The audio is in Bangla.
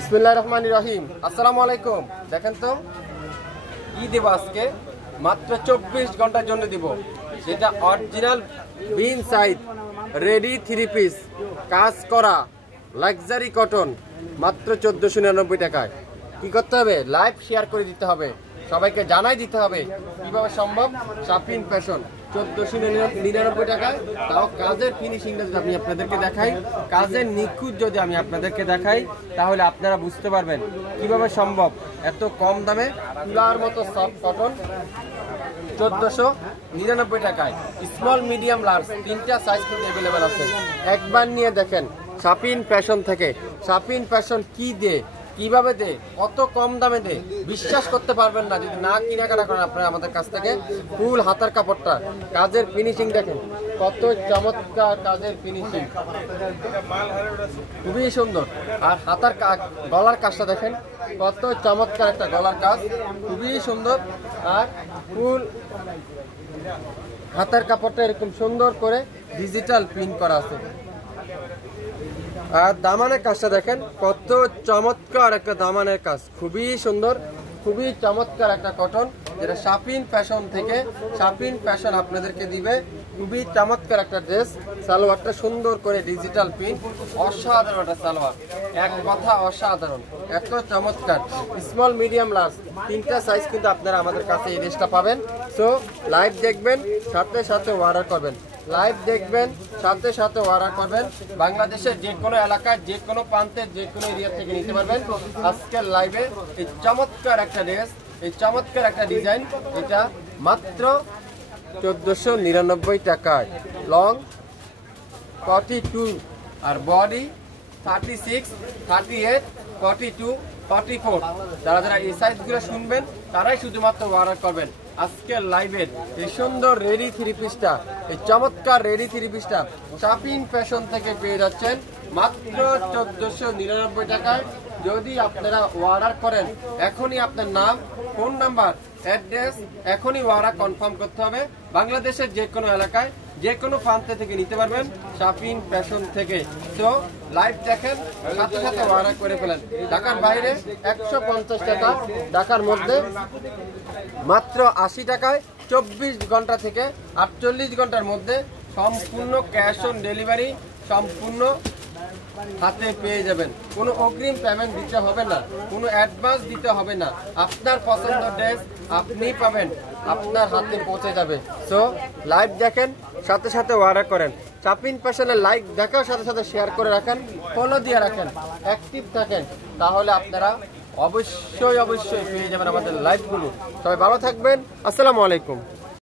বিসমিল্লাহির রহমানির রহিম। আসসালামু আলাইকুম। দেখেন তো কি দেব আজকে, মাত্র 24 ঘন্টার জন্য দিব, যেটা অরিজিনাল বিন সাইড রেডি 3 পিস কাজ করা লাক্সারি কটন, মাত্র 1499 টাকায়। কি করতে হবে? লাইভ শেয়ার করে দিতে হবে, সবাইকে জানাই দিতে হবে কিভাবে সম্ভব। শাপিন ফ্যাশন 1499 টাকায়, তাও কাজের ফিনিশিংটা যদি আমি আপনাদেরকে দেখাই, কাজের নিখুঁত যদি আমি আপনাদেরকে দেখাই, তাহলে আপনারা বুঝতে পারবেন কিভাবে সম্ভব এত কম দামে তুলার মতো সফট কটন 1499 টাকায়। স্মল মিডিয়াম লার্জ তিনটা সাইজ কিন্তু অ্যাভেলেবেল আছে। একবার নিয়ে দেখেন শাপিন ফ্যাশন থেকে। শাপিন ফ্যাশন কি দে, কিভাবে দে, কত কম দামে দে, বিশ্বাস করতে পারবেন না যদি না কেনাকাটা করেন আপনারা আমাদের কাছ থেকে। ফুল হাতার কাপড়টা, কাজের ফিনিশিং দেখেন কত চমৎকার, কাজের ফিনিশিং খুবই সুন্দর। আর হাতার গলার কাজটা দেখেন কত চমৎকার একটা গলার কাজ, খুবই সুন্দর। আর ফুল হাতার কাপড়টা এরকম সুন্দর করে ডিজিটাল প্রিন্ট করা আছে। আর দামানের কাজটা দেখেন কত চমৎকার একটা দামানের কাজ, খুবই সুন্দর, খুবই চমৎকার একটা কটন, যেটা শাপিন ফ্যাশন থেকে। শাপিন ফ্যাশন আপনাদেরকে দিবে খুবই চমৎকার একটা ড্রেস। সালোয়ারটা সুন্দর করে ডিজিটাল প্রিন্ট, অসাধারণ একটা সালোয়ার, এক কথা অসাধারণ, এত চমৎকার। স্মল মিডিয়াম লার্জ তিনটা সাইজ কিন্তু আপনারা আমাদের কাছে এই ড্রেসটা পাবেন। সো লাইভ দেখবেন, সাথে সাথে অর্ডার করবেন। লাইভ দেখবেন, সাথে সাথে অর্ডার করবেন। বাংলাদেশের যে কোনো এলাকায়, যে কোনো প্রান্তে, যে কোনো এরিয়া থেকে নিতে পারবেন। আজকের লাইভে এই চমৎকার একটা ড্রেস, এই চমৎকার একটা ডিজাইন, এটা মাত্র 1499 টাকায়। লং 42 আর বডি 36, 38, 42, 44। যারা যারা এই সাইজগুলো শুনবেন তারাই শুধুমাত্র অর্ডার করবেন। আজকের লাইভের এই সুন্দর রেডি 3 পিসটা, এই চমৎকার রেডি 3 পিসটা শাপিন ফ্যাশন থেকে পেয়ে যাচ্ছেন মাত্র 1499 টাকায়। যদি আপনারা অর্ডার করেন, এখনই আপনার নাম, ফোন নাম্বার, অ্যাড্রেস এখনই অর্ডার কনফার্ম করতে হবে। বাংলাদেশের যে কোনো এলাকায়, যে কোনো প্রান্তে থেকে নিতে পারবেন শাপিন ফ্যাশন থেকে। তো লাইভ দেখেন, সাথে সাথে অর্ডার করে ফেলেন। ঢাকার বাইরে 150 টাকা, ঢাকার মধ্যে মাত্র 80 টাকায়। 24 ঘন্টা থেকে 48 ঘন্টার মধ্যে সম্পূর্ণ ক্যাশ অন ডেলিভারি, সম্পূর্ণ হাতে পেয়ে যাবেন। কোনো অগ্রিম পেমেন্ট দিতে হবে না, কোনো অ্যাডভান্স দিতে হবে না। আপনার পছন্দের ড্রেস আপনি পাবেন, আপনার হাতে পৌঁছে যাবে। সো লাইভ দেখেন, সাথে সাথে অর্ডার করেন। শাপিন ফ্যাশনের লাইভ দেখার সাথে সাথে শেয়ার করে রাখেন, ফলো দিয়ে রাখেন, অ্যাক্টিভ থাকেন, তাহলে আপনারা অবশ্যই পেয়ে যাবেন আমাদের লাইভগুলো। সবাই ভালো থাকবেন। আসসালামু আলাইকুম।